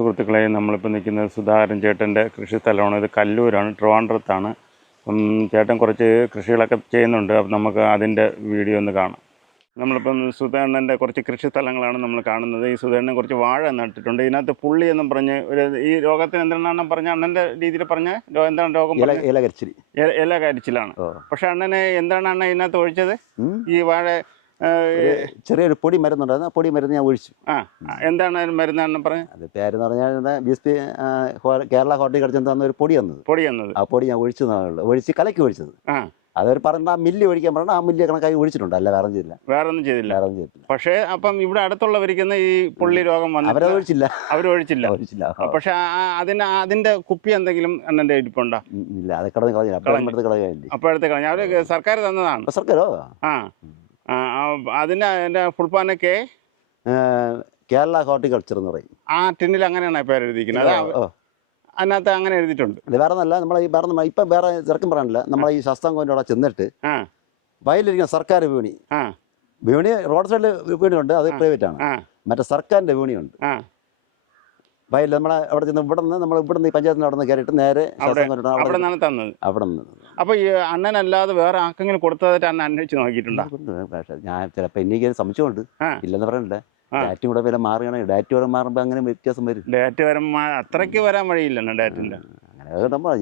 സുഹൃത്തുക്കളെ, നമ്മളിപ്പോൾ നിൽക്കുന്നത് സുധാകരൻ ചേട്ടൻ്റെ കൃഷിസ്ഥലമാണ്. ഇത് കല്ലൂരാണ്, ട്രിവാൻഡ്രത്താണ്. ചേട്ടൻ കുറച്ച് കൃഷികളൊക്കെ ചെയ്യുന്നുണ്ട്. അപ്പം നമുക്ക് അതിൻ്റെ വീഡിയോ ഒന്ന് കാണാം. നമ്മളിപ്പം സുധാകരൻ്റെ കുറച്ച് കൃഷിസ്ഥലങ്ങളാണ് നമ്മൾ കാണുന്നത്. ഈ സുധാകരനെ കുറച്ച് വാഴ നട്ടിട്ടുണ്ട്. ഇതിനകത്ത് പുള്ളി എന്നും പറഞ്ഞ് ഒരു ഈ രോഗത്തിന് എന്താണ് പറഞ്ഞ അണ്ണൻ്റെ രീതിയിൽ പറഞ്ഞ എന്താണ് രോഗം? ഇല കരിച്ചിലാണ്. പക്ഷെ അണ്ണനെ എന്താണ് അണ്ണൻ ഇതിനകത്ത് ഒഴിച്ചത്? ഈ വാഴ ചെറിയൊരു പൊടി മരുന്നുണ്ടായിരുന്നു. ആ പൊടി മരുന്ന് ഞാൻ ഒഴിച്ചു. എന്താണ് മരുന്നാണ് പറഞ്ഞത്? അത് പേരെന്ന് പറഞ്ഞാൽ കേരള ഹോർട്ടിക്കൾച്ചർ തന്ന ഒരു പൊടി വന്നത്. ആ പൊടി ഞാൻ ഒഴിച്ച് കലക്കി ഒഴിച്ചത്. അതൊരു പറഞ്ഞ മില്ലി ഒഴിക്കാൻ പറഞ്ഞാൽ ആ മില്ലി കണക്കായി ഒഴിച്ചിട്ടുണ്ട്. അല്ല വേറെ ഒന്നും ചെയ്തില്ല. പക്ഷേ അപ്പം ഇവിടെ അടുത്തുള്ളവരിക്കുന്ന ഈ പുള്ളി രോഗം വന്നു അവരൊഴിച്ചില്ല. പക്ഷെ അതിന്റെ കുപ്പി എന്തെങ്കിലും എന്നെ ഇരിപ്പുണ്ടോ? ഇല്ല, അത് കളഞ്ഞു. അപ്പോഴത്തെ കളഞ്ഞു. അവര് സർക്കാർ തന്നതാണ്. സർക്കാരോ? അതിന്റെ ഫുൾ പാനൊക്കെ കേരള ഹോർട്ടിക്കൾച്ചർ എന്ന് പറയും. ആ ടിന്നിൽ അങ്ങനെയാണ് പേര് എഴുതിയിരിക്കുന്നത്. അതിനകത്ത് അങ്ങനെ എഴുതിയിട്ടുണ്ട്. അത് വേറെ ഒന്നല്ല, നമ്മളെ ഈ വേറെ ഇപ്പം വേറെ ചെറുക്കം പറയാനില്ല. നമ്മളെ ഈ ശസ്താങ്കോൻ്റെ അവിടെ ചെന്നിട്ട് വയലിരിക്കുന്ന സർക്കാർ വിപണി റോഡ് സൈഡിൽ വിപണിയുണ്ട്, അത് പ്രൈവറ്റ് ആണ്. മറ്റേ സർക്കാരിൻ്റെ വിപണിയുണ്ട് വയലിൽ. നമ്മളെ അവിടെ ചെന്ന് ഇവിടുന്ന് ഈ പഞ്ചായത്തിൻ്റെ അവിടെ നിന്ന് കയറിയിട്ട് നേരെ അവിടെ നിന്നാണ് തന്നത്. അവിടെ നിന്ന്. അപ്പോൾ ഈ അണ്ണനല്ലാതെ വേറെ ആർക്കെങ്കിലും കൊടുത്തതായിട്ട് അണ്ണൻ അന്വേഷിച്ച് നോക്കിയിട്ടുണ്ടോ? ഞാൻ ചിലപ്പോൾ എനിക്ക് സംശയമുണ്ട്, ഇല്ലെന്ന് പറയണില്ല. ഡാറ്റും കൂടെ വില മാറുകയാണ്. ഡാറ്റ് വരെ മാറുമ്പോൾ അങ്ങനെ വ്യത്യാസം വരും. ഡാറ്റ് വരെ അത്രയ്ക്ക് വരാൻ വഴിയില്ല ഡാറ്റിൻ്റെ. അങ്ങനെ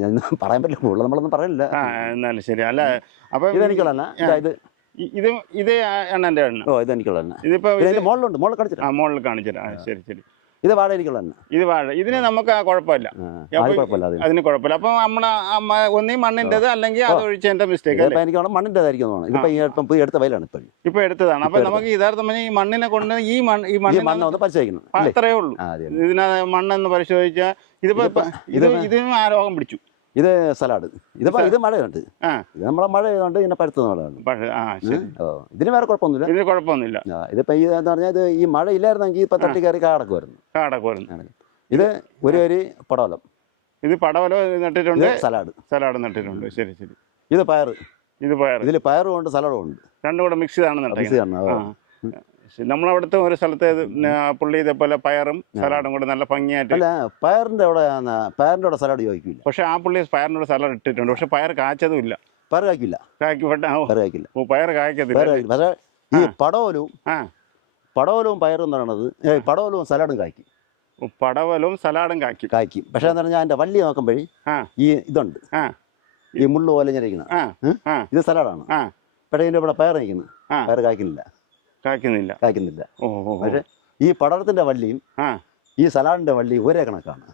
ഞാൻ പറയാൻ പറ്റില്ല, ഉള്ള നമ്മളൊന്നും പറയില്ല. എന്നാലും ശരി. അല്ല, അപ്പോൾ ഇതെനിക്കുള്ള ഇത് അണ്ണൻ്റെ എണ്ണ. ഇതെനിക്കുള്ള ഇതിപ്പോൾ മുകളിലുണ്ട്, മുകളിൽ കാണിച്ചിട്ടാ. ശരി ശരി. ഇത് വാഴ എനിക്കുള്ള ഇത് വാഴ. ഇതിന് നമുക്ക് കുഴപ്പമില്ല, അതിന് കുഴപ്പമില്ല. അപ്പം നമ്മുടെ ഒന്നീ മണ്ണിൻ്റെത് അല്ലെങ്കിൽ അത് ഒഴിച്ചതിന്റെ മിസ്റ്റേക്ക്. എനിക്ക് മണ്ണിൻ്റെതായിരിക്കും. ഇതിപ്പോ എടുത്ത വയലാണ് ഇപ്പൊ എടുത്തതാണ്. അപ്പൊ നമുക്ക് യഥാർത്ഥം ഈ മണ്ണിനെ കൊണ്ട് ഈ മണ്ണ് പരിശോധിക്കണം. അത്രയേ ഉള്ളൂ. ഇതിനകത്ത് മണ്ണെന്ന് പരിശോധിച്ചാൽ ഇതിനും ആ രോഗം പിടിച്ചു. ഇത് സലാഡ്. ഇത് മഴയുണ്ട്. ഇത് നമ്മളെ മഴ ചെയ്തുകൊണ്ട് ഇതിനെ പഴുത്തുന്ന മഴയാണ്. ഇതിന് വേറെ കുഴപ്പമൊന്നുമില്ല. ഇതിപ്പോ എന്താ പറഞ്ഞാൽ ഇത് ഈ മഴ ഇല്ലായിരുന്നെങ്കിൽ ഇപ്പൊ തട്ടി കയറി കാടക്കുമായിരുന്നു. ഇത് ഒരു പടവലം. ഇത് പടവലം നട്ടിട്ടുണ്ട്. സലാഡ് നട്ടിട്ടുണ്ട്. ശരി ശരി. ഇത് പയർ. ഇതിൽ പയറും ഉണ്ട്, സലാഡും ഉണ്ട്. രണ്ടും കൂടെ മിക്സ് ആണ്. നമ്മളവിടുത്തെ ഒരു സ്ഥലത്ത് പുള്ളി ഇതേപോലെ പയറും സലാഡും കൂടെ നല്ല ഭംഗിയായിട്ട്. അല്ല, പയറിന്റെ അവിടെ സലാഡ് ചോദിക്കില്ല. പക്ഷെ ആ പുള്ളി പയറിനോട് സലാഡ് ഇട്ടിട്ടുണ്ട്. പക്ഷെ പയർ കാച്ചതും ഇല്ല. പയർ കായ്ക്കില്ല. പയർ കായ്ക്കത്തില്ല. ഈ പടവലവും പയറും എന്ന് പറയുന്നത് പടവലവും സലാഡും കായ്ക്കും. പടവലവും സലാഡും കായ്ക്കും. പക്ഷെ എന്താ പറഞ്ഞാൽ അതിന്റെ വള്ളി നോക്കുമ്പോഴേ ഈ ഇതുണ്ട്, ഈ മുള്ളു പോലെ ഇരിക്കുന്നത്. ഇത് സലാഡാണ്. പക്ഷേ ഇതിന്റെ ഇവിടെ പയർ നിൽക്കുന്നത്. പയർ കായ്ക്കുന്നില്ല. പക്ഷെ ഈ പടവലത്തിന്റെ വള്ളിയും ഈ സലാഡിന്റെ വള്ളി ഒരേ കണക്കാണ്.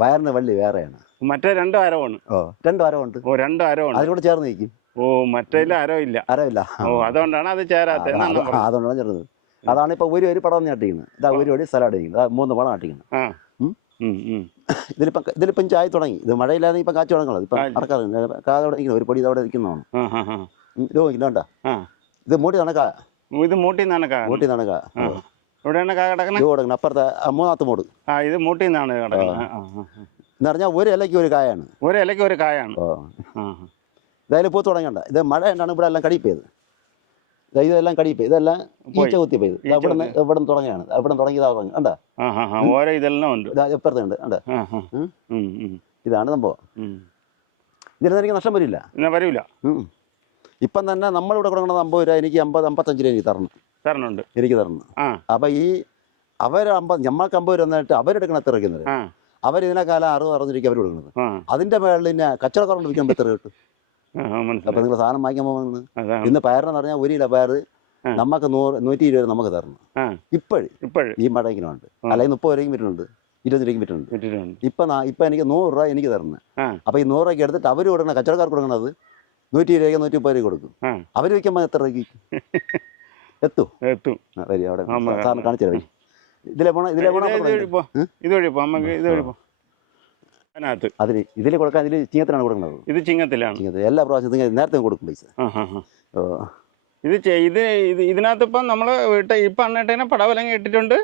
പയറിന്റെ വള്ളി വേറെയാണ്. മറ്റേ രണ്ടും അരവാണ്. രണ്ടും അരവുണ്ട്. അതിലൂടെ ചേർന്ന് നിൽക്കും. മറ്റേ അരവില്ല. അതുകൊണ്ടാണ് അത് ചേരാത്തത്. അതുകൊണ്ടാണ് ചേർന്നത്. അതാണ് ഇപ്പൊ ഒരു പടം നട്ടിക്കുന്നത്. ഇതാ ഒരു സലാഡ് ചെയ്യുന്നത്. 3 പടം നട്ടിക്കുന്നത്. ഇതിലിപ്പം ചായ തുടങ്ങി. ഇത് മഴയില്ലാതെ ഇപ്പം കാച്ചു തുടങ്ങുന്നത്. ഇപ്പം അടക്കാതെ കാതെ തുടങ്ങിക്കുന്നത്. ഒരു പൊടി ഇതവിടെ ഇരിക്കുന്നതാണ്. രോഗിക്കണ്ട. ഇത് മൂട്ടി നടക്കാ. അപ്പുറത്തെ 3ാമത്തെ മൂട്. ഇത് മൂട്ടി നിന്നാണ് എന്ന് പറഞ്ഞാൽ ഒരു ഇലയ്ക്ക് ഒരു കായാണ്. ഇതായാലും പൂത്ത് തുടങ്ങണ്ട. ഇത് മഴ ഉണ്ടാണ് ഇവിടെ എല്ലാം കടിപ്പേത്. ഇതെല്ലാം കടിപ്പ്. ഇതെല്ലാം ഈച്ച കുത്തിപ്പോയത്. ഇവിടെ തുടങ്ങിയാണ്. ഇവിടെ തുടങ്ങിയതാ കണ്ടാ. എപ്പുറത്തുണ്ട്. ഇതാണ് സംഭവം. ഇതിലൊന്നും എനിക്ക് നഷ്ടം വരില്ല. ഇപ്പം തന്നെ നമ്മളിവിടെ കൊടുക്കണത് 50 രൂപ. എനിക്ക് 50-55 രൂപ എനിക്ക് തരണം. അപ്പൊ ഈ ഞമ്മൾക്ക് 50 രൂപ തന്നിട്ട് അവരെടുക്കണ എത്ര ഇരിക്കുന്നത്? അവരിതിനെക്കാലം 60-60 രൂപയ്ക്ക് അവർ കൊടുക്കുന്നത്. അതിന്റെ മേളിൽ പിന്നെ കച്ചവടക്കാരോട് വിൽക്കുമ്പോൾ എത്ര കിട്ടും? അപ്പൊ നിങ്ങൾ സാധനം വാങ്ങിക്കാൻ പോകുന്നത് ഇന്ന് പയറെന്ന് പറഞ്ഞാൽ 1 കിലോ പയർ നമുക്ക് 120 രൂപ നമുക്ക് തരണം. ഇപ്പോഴും ഈ മഴയ്ക്കുണ്ട്. അല്ലെങ്കിൽ 30 രൂപയ്ക്ക് വിറ്റുന്നുണ്ട്, 20 രൂപയ്ക്ക് വിറ്റുന്നുണ്ട്. ഇപ്പൊ എനിക്ക് 100 രൂപ എനിക്ക് തരണം. അപ്പൊ ഈ 100 രൂപയ്ക്ക് എടുത്തിട്ട് അവർ കൊടുക്കണം, കച്ചവടക്കാർക്ക് കൊടുക്കണത് 120 രൂപയ്ക്ക് 130 രൂപ കൊടുക്കും. അവർ വിൽക്കുമ്പോൾ എത്ര രൂപയ്ക്ക് എത്തും? അവിടെ സാറിന് കാണിച്ചു. ഇതിലെ അതിന് ഇതിൽ കൊടുക്കാൻ ഇതിൽ ചിങ്ങത്തിലാണ് കൊടുക്കുന്നത്. ഇത് ചിങ്ങത്തിലാണ്. എല്ലാ പ്രാവശ്യത്തും നേരത്തെ കൊടുക്കും പൈസ. ഇതിനകത്ത് ഇപ്പം നമ്മള് ഇപ്പൊ അണ്ണേട്ടനെ പടവലങ്ങ ഇട്ടിട്ടുണ്ട്,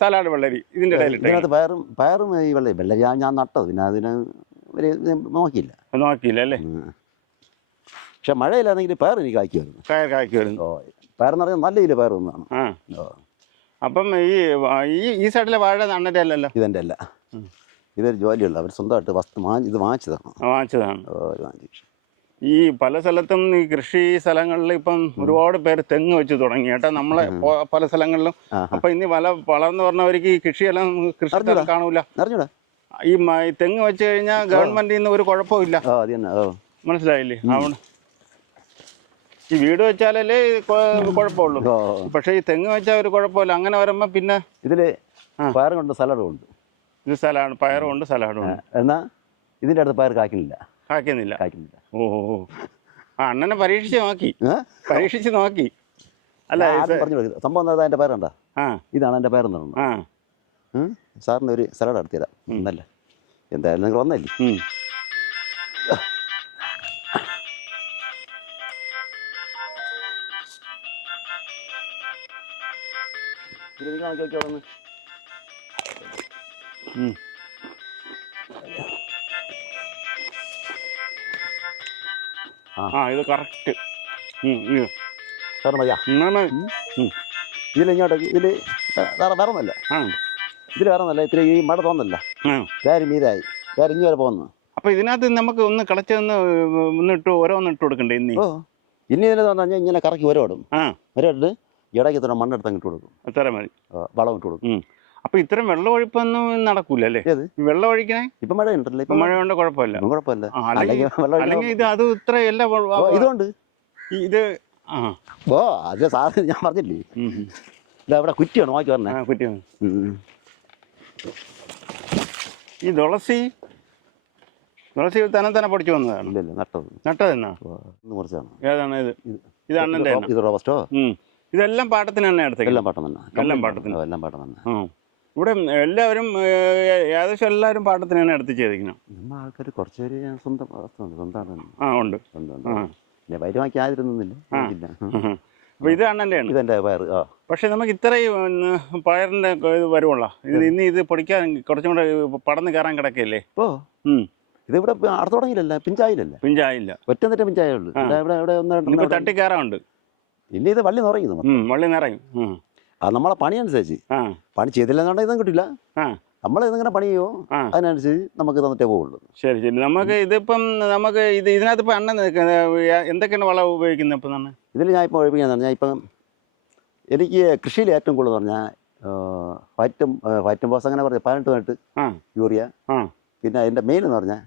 സലാഡ് വെള്ളരി ഇതിന്റെ ഇതിനകത്ത് പയറും ഈ വെള്ളരി ഞാൻ നട്ടത്. പിന്നെ അതിന് നോക്കിയില്ല അല്ലേ. പക്ഷെ മഴയില്ലാന്നെങ്കിൽ പയർ എനിക്ക് കായ്ക്കുമായിരുന്നു. കായ്ക്കുമായിരുന്നു. പയറെന്ന് പറഞ്ഞാൽ നല്ല ഇതിൽ പയർ ഒന്നാണ്. അപ്പം ഈ സൈഡിലെ വാഴ അണ്ണൻ്റെ അല്ലല്ലോ? ഇതെൻ്റെ അല്ല, ഇതൊരു ജോലിയുള്ള അവർ സ്വന്തമായിട്ട് ഇത് വാങ്ങിച്ചതാണ്. വാങ്ങിച്ചതാണ്. ഈ പല സ്ഥലത്തും ഈ കൃഷി സ്ഥലങ്ങളിൽ ഇപ്പം ഒരുപാട് പേര് തെങ്ങ് വെച്ച് തുടങ്ങി കേട്ടോ, നമ്മളെ പല സ്ഥലങ്ങളിലും. അപ്പൊ ഇനി വളർന്നു പറഞ്ഞവർക്ക് ഈ കൃഷിയെല്ലാം കൃഷി കാണൂല. ഈ തെങ്ങ് വെച്ച് കഴിഞ്ഞാൽ ഗവൺമെന്റിൽ നിന്ന് ഒരു കുഴപ്പമില്ല. മനസ്സിലായില്ലേ? അവിടെ ഈ വീട് വെച്ചാലല്ലേ കുഴപ്പമുള്ളൂ. പക്ഷെ ഈ തെങ്ങ് വെച്ചാൽ ഒരു കുഴപ്പമില്ല. അങ്ങനെ വരുമ്പോ പിന്നെ ഇതില് പയറും ഉണ്ട് സലാഡും ഉണ്ട്. ഇത് സലാഡ്, പയറും ഉണ്ട് സലാഡും ഉണ്ട്. എന്നാ ഇതിന്റെ അടുത്ത് പയർ കായ്ക്കുന്നില്ല. ഓ അണ്ണനെ പരീക്ഷിച്ച് നോക്കി. അല്ല പറഞ്ഞു സംഭവം എന്താ, എന്റെ പയറുണ്ടാ, ഇതാണ് എന്റെ പയർ എന്ന് പറഞ്ഞു. സാറിന് ഒരു സലാഡ് നടത്തിയതാ. നല്ല എന്തായാലും നിങ്ങൾ വന്നല്ലേ. ഇത് കറക്റ്റ് സാർ മതിയാ. ഇതിലിങ്ങോട്ടേക്ക് ഇതില് വേറെ ഒന്നല്ല, ഇതിൽ വേറെ ഒന്നല്ല. ഇത്തിരി ഈ മഴ തോന്നല്ല, പേര് മീതായി പേര് ഇനി വരെ പോകുന്നു. അപ്പൊ ഇതിനകത്ത് നമുക്ക് ഒന്ന് കളച്ചൊന്ന് ഓരോന്ന് ഇട്ട് കൊടുക്കണ്ടേ? ഇനി ഇതിന് പറഞ്ഞാൽ ഇങ്ങനെ കറക്കി ഓരോടും ഓരോട്ട് ഇടയ്ക്ക് തന്നെ മണ്ണെടുത്ത് ഇട്ട് കൊടുക്കും. അത്ര മതി, വളം ഇട്ട് കൊടുക്കും. അപ്പൊ ഇത്രയും വെള്ളം ഒഴിപ്പൊന്നും നടക്കൂല അല്ലേ? വെള്ളം ഒഴിക്കണേ ഇപ്പൊ മഴ ഉണ്ടല്ലോ, ഇപ്പൊ മഴ കൊണ്ട് കുഴപ്പമില്ല. അല്ലെങ്കിൽ ഇത് അത് ഇത്ര എല്ലാം ഇതുകൊണ്ട് ഇത് അത് സാധനം ഞാൻ പറഞ്ഞില്ലേ, അവിടെ കുറ്റിയാണ് നോക്കി പറഞ്ഞ കുറ്റിയാണ്. ഈ തുളസി തന്നെ പഠിച്ചു വന്നതാണ്. നട്ടതെന്നാ? ഏതാണ് ഇത്? ഇത് അണ്ണന്റെ? ഇത് റോബസ്റ്റോ. ഇതെല്ലാം പാട്ടത്തിന് തന്നെ എടുത്തേക്ക്? എല്ലാം പാട്ടം തന്നെ. ഇവിടെ എല്ലാവരും ഏകദേശം എല്ലാവരും പാട്ടത്തിന് തന്നെ എടുത്ത് ചെയ്തിരിക്കണം. നമ്മൾ ആൾക്കാർ കുറച്ച് പേര് സ്വന്തമാണ്. ഉണ്ട്. വൈരമാക്കി ആയിരുന്നില്ല. അപ്പൊ ഇത് അണ്ണന്റെ ആണ്? ഇതെന്റെ പയർ. പക്ഷെ നമുക്ക് ഇത്രയും പയറിന്റെ ഇത് വരുവുള്ള ഇനി ഇത് പൊടിക്കാൻ കുറച്ചും കൂടെ പടന്ന് കയറാൻ കിടക്കല്ലേ? ഇതിവിടെ അടുത്ത് തുടങ്ങിയില്ലല്ലോ, പിഞ്ചായില്ല ഒറ്റ പിഞ്ചായേ ഉള്ളൂ. ഇവിടെ തട്ടി കയറാറുണ്ട്. ഇനി ഇത് വള്ളി നിറയും. അത് നമ്മളെ പണി അനുസരിച്ച് പണി ചെയ്തില്ലെന്നുണ്ടെങ്കിൽ ഇതും കിട്ടില്ല. നമ്മൾ ഇതിങ്ങനെ പണി ചെയ്യുമോ അതിനനുസരിച്ച് നമുക്ക് തന്നിട്ടേ പോവുള്ളൂ. ശരി. നമുക്ക് ഇതിപ്പം ഇതിനകത്ത് ഇപ്പം അണ്ണൻ എന്തൊക്കെയാണ് വളം ഉപയോഗിക്കുന്നത്? ഇപ്പം ഇതിൽ ഞാൻ ഇപ്പോൾ ഒഴിപ്പിക്കാന്ന് പറഞ്ഞാൽ, ഇപ്പം എനിക്ക് കൃഷിയിൽ ഏറ്റവും കൂടുതൽ പറഞ്ഞാൽ ഫൈറ്റും ബോസ് അങ്ങനെ പറഞ്ഞാൽ 18 യൂറിയ. പിന്നെ അതിൻ്റെ മെയിൻ എന്ന് പറഞ്ഞാൽ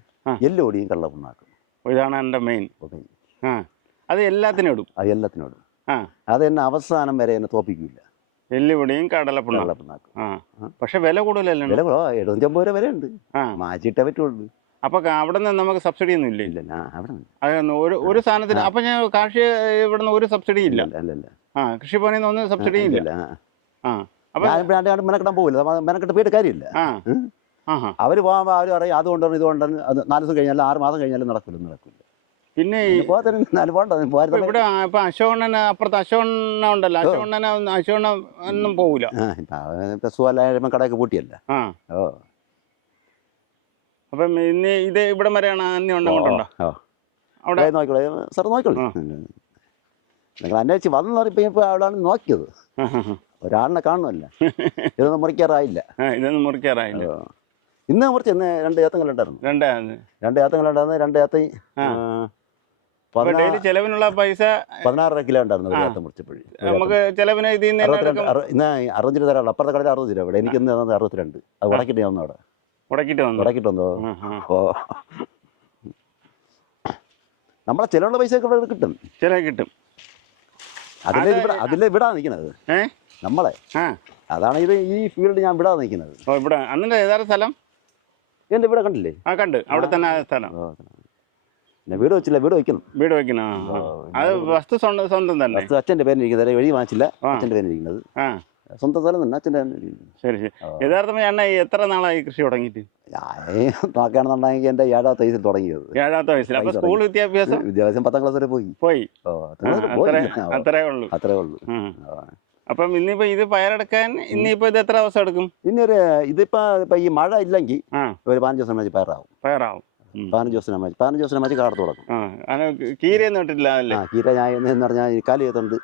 എല്ലുപൊടിയും കള്ളപ്പുണ്ണാക്കും. ഇതാണ് എൻ്റെ മെയിൻ. അത് എല്ലാത്തിനും ഇടും. അത് തന്നെ അവസാനം വരെ എന്നെ തോപ്പിക്കില്ല. എല്ലുപൊടിയും കടലപ്പിണ്ണാക്കും. പക്ഷെ വില കൂടുതലല്ലേ? വില 75 രൂപ വരെ ഉണ്ട്. മാറ്റിയിട്ടേ പറ്റുള്ളൂ. അപ്പൊ അവിടെ നിന്ന് നമുക്ക് സബ്സിഡി ഒന്നും ഇല്ല? ഒരു സാധനത്തിന് അപ്പൊ ഞാൻ കാർഷിക ഇവിടെ നിന്ന് ഒരു സബ്സിഡി ഇല്ല? കൃഷിഭവനിൽ നിന്ന് ഒന്നും സബ്സിഡി ഇല്ല. മെനക്കെട്ടാൻ പോകില്ല, മെനക്കെട്ട് പോയിട്ട് കാര്യമില്ല. അവര് പോകുമ്പോൾ അവർ പറയും അതുകൊണ്ടാണ് ഇതുകൊണ്ടാണ്. അത് 4 ദിവസം കഴിഞ്ഞാലും 6 മാസം കഴിഞ്ഞാലും നടക്കില്ല. പിന്നെ ഇവിടെ ഇപ്പൊ അശോകണ്ണന് അപ്പുറത്ത് അശോകണ്ണ ഉണ്ടല്ലോ, അശോകണ്ണ ഒന്നും പോകൂല. കടയൊക്കെ പൂട്ടിയല്ല. അപ്പം ഇനി ഇത് ഇവിടെ വരെയാണ് അങ്ങോട്ടുണ്ടോ? അവിടെ നോക്കിക്കോളൂ സാർ, നോക്കിക്കോളൂ. നിങ്ങൾ അന്വേഷിച്ച് വന്നു പറയുമ്പോൾ ഇപ്പോൾ അവിടെയാണ് നോക്കിയത്. ഒരാളിനെ കാണുമല്ല. ഇതൊന്നും മുറിക്കാറായില്ല. ഇന്ന് മുറിച്ച് ഇന്ന് 2 ഏത്തങ്ങളുണ്ടായിരുന്നു. 2 ഏത്തങ്ങളുണ്ടായിരുന്നു. 2 ഏത്തയും ചെലവിനുള്ള പൈസ 16 കിലോ ഉണ്ടായിരുന്നു ഒരു ഏത്തം മുറിച്ചപ്പോഴേ. നമുക്ക് ചെലവിന് ഇന്ന് 65 രൂപ തരാനുള്ളൂ. അപ്പുറത്തെ കടയിൽ 60 രൂപ. ഇവിടെ എനിക്ക് 62. അത് ഉടക്കിട്ട് വന്നു. അവിടെ ഉടക്കിട്ട് വന്നോ? നമ്മളെ ചിലവുള്ള പൈസ ഒക്കെ ഇവിടെ കിട്ടും. അതിലെ വിടാ നിൽക്കുന്നത് നമ്മളെ. അതാണ് ഈ ഫീൽഡ് ഞാൻ വിടാതെ നിൽക്കുന്നത്. ഇവിടെ അണ്ണന്റെ ഏതായാലും സ്ഥലം എൻ്റെ വീട് കണ്ടില്ലേ? കണ്ട്. അവിടെ തന്നെ സ്ഥലം. വീട് വെച്ചില്ല, വീട് വെക്കണം. അത് വസ്തു സ്വന്തം തന്നെ. വസ്തു അച്ഛൻ്റെ പേരിലിരിക്കുന്നത്, വഴി വാങ്ങിച്ചില്ല. അച്ഛൻ്റെ പേരിലിരിക്കുന്നത് സ്വന്തം സ്ഥലം തന്നെ, അച്ഛൻ്റെ. ശരി. യഥാർത്ഥമായി അണ്ണ എത്ര നാളായി കൃഷി തുടങ്ങിയിട്ട്? നോക്കുകയാണെന്നുണ്ടെങ്കിൽ എൻ്റെ 7ാമത്തെ വയസ്സിൽ തുടങ്ങിയത്. 7ാമത്തെ വയസ്സിൽ? അപ്പൊ സ്കൂൾ വിദ്യാഭ്യാസം 10ാം ക്ലാസ് വരെ പോയി. അത്രേ ഉള്ളൂ. അപ്പം ഇന്നിപ്പോ ഇത് പയറെടുക്കാൻ ഇനിയിപ്പോ ഇത് എത്ര ദിവസം എടുക്കും? ഇതിപ്പോ ഈ മഴ ഇല്ലെങ്കിൽ ഒരു 15 ദിവസം പയറാവും. 15 ദിവസത്തിന് മാറ്റി 15 ദിവസത്തിന് മാറ്റി കാടത്ത് കൊടുക്കും. കീരയൊന്നും ഇട്ടിട്ടില്ല അല്ലേ? കീര ഞാൻ എന്ന് പറഞ്ഞാൽ ഈ കാല് ചെയ്തുകൊണ്ട്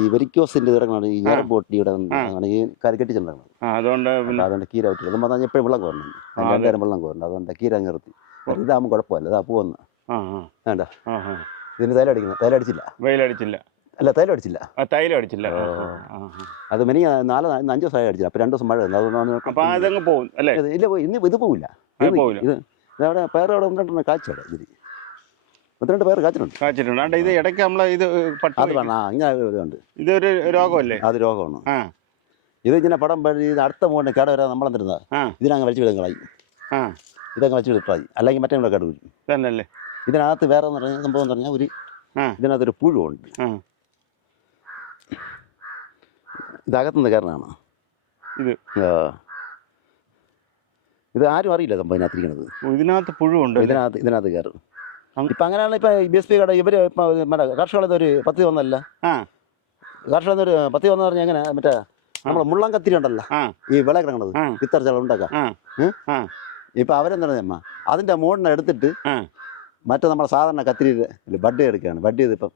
ഈ വെരിക്കോസിന്റെ ഇറങ്ങണം, ഈ ഞരമ്പ് പൊട്ടിയുടെ ഈ കാല് കെട്ടിച്ചിട്ടുണ്ടാകണം. അതുകൊണ്ട് കീര പറ്റില്ല. നമ്മൾ പറഞ്ഞാൽ എപ്പോഴും വെള്ളം കോരണം, രണ്ടേരം വെള്ളം കോരണം. അതുകൊണ്ട് കീര നിർത്തി. ഇതാകുമ്പോൾ കുഴപ്പമില്ല, ഇതാ പൂവന്ന് വേണ്ട. ഇതിന് തൈലടിച്ചില്ല, വെയിലടിച്ചില്ല, അല്ല തൈലടിച്ചില്ല, തൈലടിച്ചില്ല. അത് മെനി 4-5 ദിവസമായി അടിച്ചില്ല. അപ്പോൾ 2 ദിവസം മഴ. അതുകൊണ്ടാണ് പോകും അല്ലേ? ഇല്ല, ഇന്ന് ഇത് പോവില്ല. ഇതവിടെ പേർ അവിടെ 1-2 കാഴ്ചയുടെ ഇതിൽ 1-2 പേർ കാച്ചിട്ടുണ്ട്. ഇത് ഇടയ്ക്ക് നമ്മൾ ഇത് അത് വേണം. ഇങ്ങനെ ഉണ്ട്. ഇതൊരു രോഗമല്ലേ? അത് രോഗമാണ്. ഇത് ഇങ്ങനെ പടം ഇത് അടുത്ത മോനെ കേട വരാൻ നമ്മളെ തരുന്നത് ഇതിനങ്ങ് വലിച്ചു വിടുകളായി. ഇതങ്ങ് വലിച്ചു വിട്ടായി, അല്ലെങ്കിൽ മറ്റേ കൂടെ കേട് വരും തന്നെയല്ലേ. ഇതിനകത്ത് വേറെ സംഭവം എന്ന് പറഞ്ഞാൽ ഇതിനകത്തൊരു പുഴുണ്ട്. ഇതകത്തുനിന്ന് കയറാനാണ് ഇത് ആരും അറിയില്ല സംഭവം ഇതിനകത്തിരിക്കുന്നത്. ഇതിനകത്ത് പുഴുണ്ട്, ഇതിനകത്ത് കയറും. ഇപ്പം അങ്ങനെയാണ്. ഇപ്പം BSP കട ഇവര് കർഷകളത് ഒരു 10 വന്നല്ല, കർഷകർ 10 വന്നു പറഞ്ഞാൽ എങ്ങനെ മറ്റേ നമ്മളെ മുള്ളം കത്തിരി ഉണ്ടല്ലോ, ഈ വിള കിടക്കണത് ഇത്തരത്തിലുള്ള ഉണ്ടാക്കാം. ഇപ്പം അവരെന്താണ് അമ്മ അതിൻ്റെ മോഡിനെ എടുത്തിട്ട് മറ്റേ നമ്മളെ സാധാരണ കത്തിരി ബഡ് എടുക്കുകയാണ്. ബഡ് ചെയ്ത് ഇപ്പം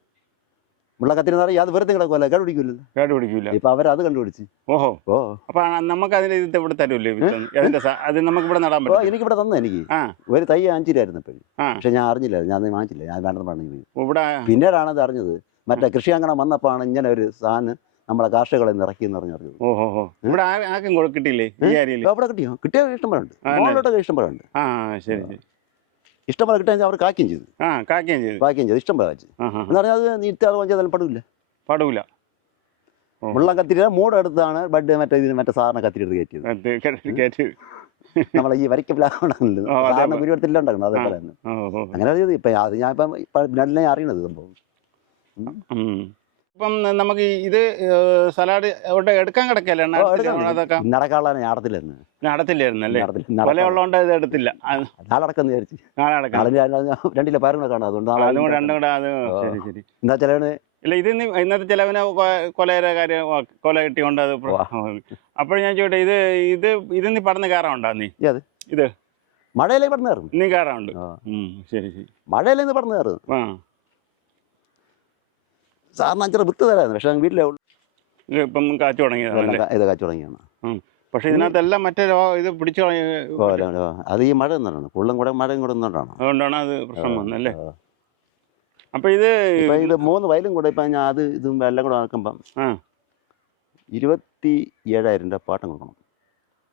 മുള്ള കത്തിരി എന്ന് പറഞ്ഞാൽ അത് വെറുതെ കിടക്കുമല്ലോ, കേടുപിടിക്കില്ല. ഇപ്പം അവരത് കണ്ടുപിടിച്ച്. ഓ, അപ്പം നമുക്ക് അതിന് ഇത് ഇവിടെ തരുമല്ലേ? അത് നമുക്ക് ഇവിടെ നടാൻ പറ്റും. എനിക്കിവിടെ തന്നെ എനിക്ക് ഒരു തൈ 5 രൂപയായിരുന്നു എപ്പോഴും. പക്ഷെ ഞാൻ അറിഞ്ഞില്ലായിരുന്നു, ഞാൻ വാങ്ങിച്ചില്ല, ഞാൻ വേണ്ടെന്ന് പറഞ്ഞു. ഇവിടെ പിന്നീടാണ് ഇത് അറിഞ്ഞത്. മറ്റേ കൃഷി അങ്കണം വന്നപ്പോഴാണ് ഇങ്ങനെ ഒരു സാധനം നമ്മളെ കാർഷികളെ ഇറക്കി എന്ന് അറിഞ്ഞത്. ഇവിടെ ആർക്കും കിട്ടിയില്ലേ? അവിടെ കിട്ടിയ ഇഷ്ടംപോലുണ്ട്, ഇഷ്ടംപോലുണ്ട്. ഇഷ്ടംപോലെ കിട്ടാൻ അവർ കാക്കുകയും ചെയ്തു ഇഷ്ടംപോലെ കാച്ചു എന്ന് പറഞ്ഞാൽ അത് നീറ്റാതെ വാങ്ങിച്ചാലും പടൂല. മുള്ളം കത്തിരി മൂടെടുത്താണ് ബഡ് മറ്റേ സാധാരണ കത്തിരി എടുത്ത് കയറ്റിയത്. നമ്മളെ ഈ വരിക്ക പ്ലാവുണ്ടല്ലോ, സാധാരണ ഗുരുവടത്തില്ല ഉണ്ടാക്കണം, അതേപോലെ തന്നെ അങ്ങനെ ചെയ്ത്. ഇപ്പം അത് ഞാൻ ഇപ്പം അറിയണത് സംഭവം. ഇപ്പം നമുക്ക് ഇത് സലാഡ് അവിടെ എടുക്കാൻ കിടക്കല്ലേ? നടക്കാനുള്ള ഞാടത്തില്ലായിരുന്നു അല്ലേ? കൊലയുള്ളതുകൊണ്ട് ഇത് എടുത്തില്ല. നാളടക്കം വിചാരിച്ചു. 2 പയറുകളെ കാണാം. അതുകൊണ്ട് രണ്ടും കൂടെ അത് ശരി. എന്താ ചിലവിന് ഇല്ല, ഇത് ഇന്നത്തെ ചിലവിന് കൊലയുടെ കാര്യം കൊല കിട്ടിയോണ്ട് അത്. അപ്പോൾ ഞാൻ ചോട്ടെ, ഇത് നീ പടന്ന് കയറാറുണ്ടോ? നീ ഇത് മഴയിലേ പടന്ന് കയറും. നീ കയറാറുണ്ട്? ശരി. മഴയിലേന്ന് പടന്ന് കയറും. സാറിന് 5 വിത്ത് തരായിരുന്നു. പക്ഷെ വീട്ടിലെ ഇപ്പം കാച്ചു തുടങ്ങിയാണ്. പക്ഷെ ഇതിനകത്തെല്ലാം മറ്റേ ഇത് പിടിച്ചു അത് ഈ മഴ എന്നാണ്, മഴയും കൂടെ നിന്നുകൊണ്ടാണ്. അതുകൊണ്ടാണ് അത് പ്രശ്നം വന്നല്ലേ? അപ്പൊ ഇത് 3 വയലും കൂടെ ഇപ്പം ഞാൻ ഇതും എല്ലാം കൂടെ നടക്കുമ്പം 27,000 രൂപ പാട്ടം കൊടുക്കണം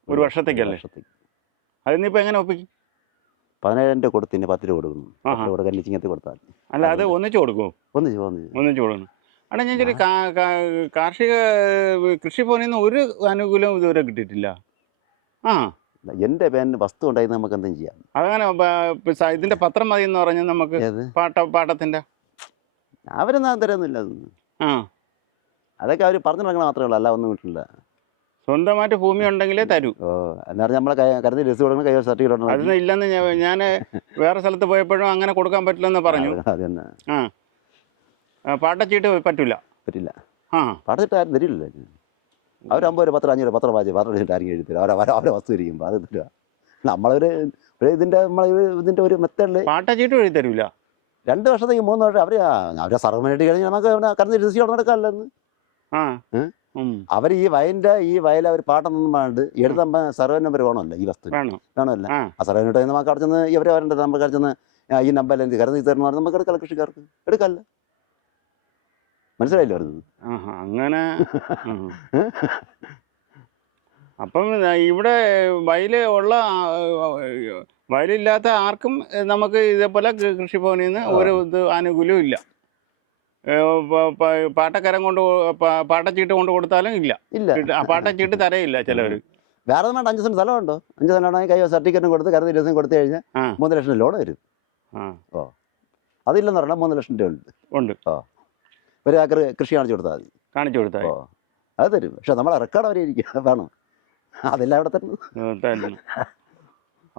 ഒരു വർഷത്തേക്കല്ലേ? അതിനിപ്പോ എങ്ങനെ ഒപ്പിക്കും? 17,000 രൂപ കൊടുത്ത് 10 രൂപ കൊടുക്കുന്നു. കല്ലിച്ചിങ്ങത്ത് കൊടുത്താൽ അല്ല, അത് ഒന്നിച്ചു കൊടുക്കുമോ? ഒന്നിച്ചു കൊടുക്കണം. അവിടെ ഞാൻ ചോദിച്ചു, കാർഷിക കൃഷിഭവനിൽ നിന്ന് ഒരു ആനുകൂല്യവും ഇതുവരെ കിട്ടിയിട്ടില്ല. എൻ്റെ പേരിന് വസ്തു ഉണ്ടായി നമുക്ക് എന്തും ചെയ്യാം. അതങ്ങനെ ഇതിന്റെ പത്രം മതി എന്ന് പറഞ്ഞാൽ നമുക്ക് പാട്ടത്തിന്റെ അവരൊന്നും തരുന്നില്ല. അതൊക്കെ അവർ പറഞ്ഞു നടക്കണ മാത്രമേ ഉള്ളൂ, അല്ല ഒന്നും കിട്ടില്ല. സ്വന്തമായിട്ട് ഭൂമി ഉണ്ടെങ്കിലേ തരൂ. എന്ന് പറഞ്ഞാൽ നമ്മളെ കരുതി രസീത് കൊടുക്കണം, കൈ സർട്ടിഫിക്കറ്റ് അതൊന്നും ഇല്ലെന്ന് ഞാൻ വേറെ സ്ഥലത്ത് പോയപ്പോഴും അങ്ങനെ കൊടുക്കാൻ പറ്റില്ലെന്ന് പറഞ്ഞു. പാട്ടച്ചീട്ട് പറ്റില്ല. പാട്ടച്ചിട്ട് ആരും തരില്ല. അവർ 50 രൂപ 10 5 രൂപ പത്രം വായിച്ച് പാത്രം വെച്ചിട്ട് ആരെങ്കിലും എഴുതി തരും. അവരെ വസ്തു ഇരിക്കുമ്പോൾ അത് തരിക. ഇതിന്റെ ഒരു മെത്തേഡിൽ പാട്ടച്ചീട്ട് എഴുതി തരൂല. 2 വർഷത്തേക്ക് 3 വർഷം അവരെ സർവ്വനായിട്ട് കഴിഞ്ഞാൽ നമുക്ക് കരുതി രസീത് നടക്കാമല്ലെന്ന്. അവർ ഈ വയൽ അവർ പാട്ടം നിന്നും വേണ്ട എഴുതാൻ സർവേ നമ്പർ വേണമല്ലോ, ഈ വസ്തു വേണമല്ല. ആ സർവേ നമ്പർ നമുക്ക് അവിടെ ചെന്ന് ഇവരെ വരേണ്ടത്, നമുക്ക് അവിടെ ചെന്ന് ഈ നമ്പറിൽ എന്ത് കരുതി തരണം പറഞ്ഞാൽ നമുക്ക് എടുക്കാമല്ലോ, കൃഷിക്കാർക്ക് എടുക്കാമല്ലോ. മനസ്സിലായില്ലോ വരുന്നത് അങ്ങനെ. അപ്പം ഇവിടെ വയലില്ലാത്ത ആർക്കും നമുക്ക് ഇതേപോലെ കൃഷിഭവനിൽ നിന്ന് ഒരു ആനുകൂല്യവും ഇല്ല. പാട്ടക്കരം പാട്ടച്ചീട്ട് കൊണ്ട് കൊടുത്താലും ഇല്ല. പാട്ടച്ചീട്ട് തരയില്ല ചിലവർ. വേറെ വേണ്ട. 5 സെന്റ് സ്ഥലമുണ്ടോ? 5 സെന്റാണെങ്കിൽ കൈ സർട്ടിഫിക്കറ്റും കൊടുത്ത് കരുതി ദിവസം കൊടുത്തു കഴിഞ്ഞാൽ 3 ലക്ഷം ലോൺ വരും. അതില്ലെന്ന് പറഞ്ഞാൽ 3 ലക്ഷം രൂപ ഉണ്ട്. ഒരു ഏക്കർ കൃഷി കാണിച്ചു കൊടുത്താൽ മതി. അത് തരും. പക്ഷെ നമ്മളെ റെക്കോർഡ് അവരെ ഇരിക്കുക വേണം. അതെല്ലാം അവിടെ തന്നെ.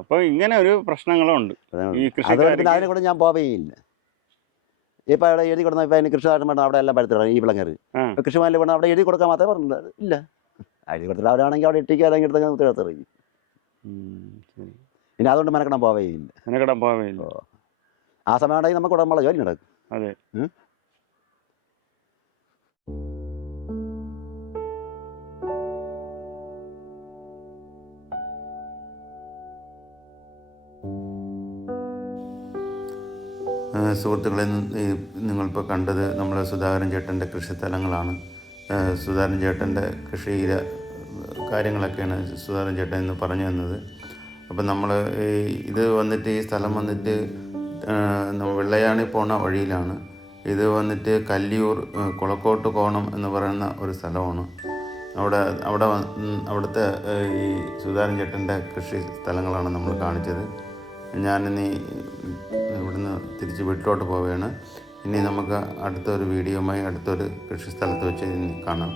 അപ്പോൾ ഇങ്ങനെ ഒരു പ്രശ്നങ്ങളുണ്ട്. പിന്നെ അതിനെ കൂടെ ഞാൻ പോവുകയില്ല. ഇപ്പം അവിടെ എഴുതി കൊടുത്താൽ ഇപ്പം അതിന് കൃഷിക്കാരൻ വേണം അവിടെ എല്ലാം പരത്തിടണം. ഈ വിളങ്ങര് കൃഷിമാലിൽ വേണം അവിടെ എഴുതി കൊടുക്കാൻ മാത്രമേ പറഞ്ഞില്ല. ഇല്ല, എഴുതി കൊടുത്തിട്ട് അവരാണെങ്കിൽ അവിടെ ഇട്ടിക്കുക അല്ലെങ്കിൽ എടുത്തെറിയും. ഇനി അതുകൊണ്ട് മെനക്കെടാൻ പോവേയില്ല. മെനക്കെടാൻ പോവേയില്ല. ആ സമയം ഉണ്ടെങ്കിൽ നമുക്ക് ഇവിടെ നമ്മളെ ജോലി നടക്കും. അതെ. സുഹൃത്തുക്കളെ, നിങ്ങളിപ്പോൾ കണ്ടത് നമ്മുടെ സുധാകരൻ ചേട്ടൻ്റെ കൃഷിസ്ഥലങ്ങളാണ്. സുധാകരൻ ചേട്ടൻ്റെ കൃഷിയിലെ കാര്യങ്ങളൊക്കെയാണ് സുധാകരൻ ചേട്ടൻ ഇന്ന് പറഞ്ഞു തന്നത്. അപ്പം നമ്മൾ ഇത് വന്നിട്ട് ഈ സ്ഥലം വന്നിട്ട് വെള്ളയാണി പോണ വഴിയിലാണ്. ഇത് വന്നിട്ട് കല്ലിയൂർ കുളക്കോട്ട് കോണം എന്ന് പറയുന്ന ഒരു സ്ഥലമാണ്. അവിടുത്തെ ഈ സുധാകരൻ ചേട്ടൻ്റെ കൃഷി സ്ഥലങ്ങളാണ് നമ്മൾ കാണിച്ചത്. ഞാനിനി ഇവിടുന്ന് തിരിച്ച് വീട്ടിലോട്ട് പോവുകയാണ്. ഇനി നമുക്ക് അടുത്തൊരു വീഡിയോയുമായി അടുത്തൊരു കൃഷി സ്ഥലത്ത് വെച്ച് കാണാം.